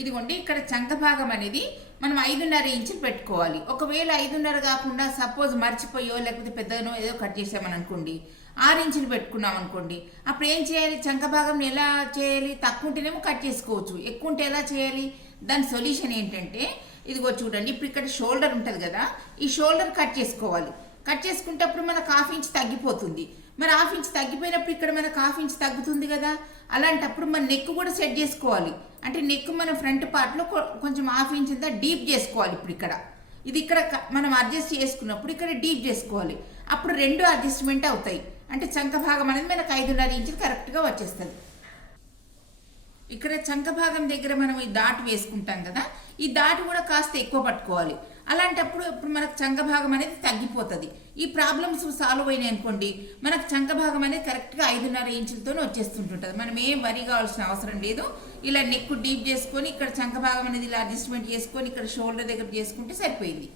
ఇదిగోండి ఇక్కడ చంక భాగం అనేది మనం 5.5 ఇంచులు పెట్టుకోవాలి. ఒకవేళ 5.5 కాకుండా సపోజ్ మర్చిపోయో లేకపోతే పెద్దగానో ఏదో కట్ చేసామని అనుకోండి, 6 ఇంచులు పెట్టుకున్నాం అనుకోండి, అప్పుడు ఏం చేయాలి? చంక భాగం ఎలా చేయాలి? తక్కువ ఉంటేనేమో కట్ చేసుకోవచ్చు, ఎక్కువ ఉంటే ఎలా చేయాలి? దాని సొల్యూషన్ ఏంటంటే ఇదిగో చూడండి, ఇప్పుడు ఇక్కడ షోల్డర్ ఉంటుంది కదా, ఈ షోల్డర్ కట్ చేసుకోవాలి. కట్ చేసుకుంటప్పుడు మనకు 1/2 ఇంచ్ తగ్గిపోతుంది. మరి 1/2 ఇంచ్ తగ్గిపోయినప్పుడు ఇక్కడ మనకు 1/2 ఇంచ్ తగ్గుతుంది కదా, అలాంటప్పుడు మన నెక్ కూడా సెట్ చేసుకోవాలి. అంటే నెక్ మన ఫ్రంట్ పార్ట్లో కొంచెం 1/2 ఇంచ్ అంతా డీప్ చేసుకోవాలి. ఇప్పుడు ఇక్కడ మనం అడ్జస్ట్ చేసుకున్నప్పుడు ఇక్కడ డీప్ చేసుకోవాలి. అప్పుడు 2 అడ్జస్ట్మెంట్ అవుతాయి. అంటే చంక భాగం అనేది మనకు 5.5 ఇంచులు కరెక్ట్గా వచ్చేస్తుంది. ఇక్కడ చంక భాగం దగ్గర మనం ఈ డాట్ వేసుకుంటాం కదా, ఈ డాట్ కూడా కాస్త ఎక్కువ పట్టుకోవాలి. అలాంటప్పుడు ఇప్పుడు మనకు చంక భాగం అనేది తగ్గిపోతుంది. ఈ ప్రాబ్లమ్స్ సాల్వ్ అయినాయి అనుకోండి, మనకు చంక భాగం అనేది కరెక్ట్గా 5.5 ఇంచులతోనే వచ్చేస్తుంటుంటుంది. మనం ఏం వరి కావాల్సిన అవసరం లేదు. ఇలా నెక్ డీప్ చేసుకొని ఇక్కడ చంక భాగం అనేది ఇలా అడ్జస్ట్మెంట్ చేసుకొని ఇక్కడ షోల్డర్ దగ్గర చేసుకుంటే సరిపోయింది.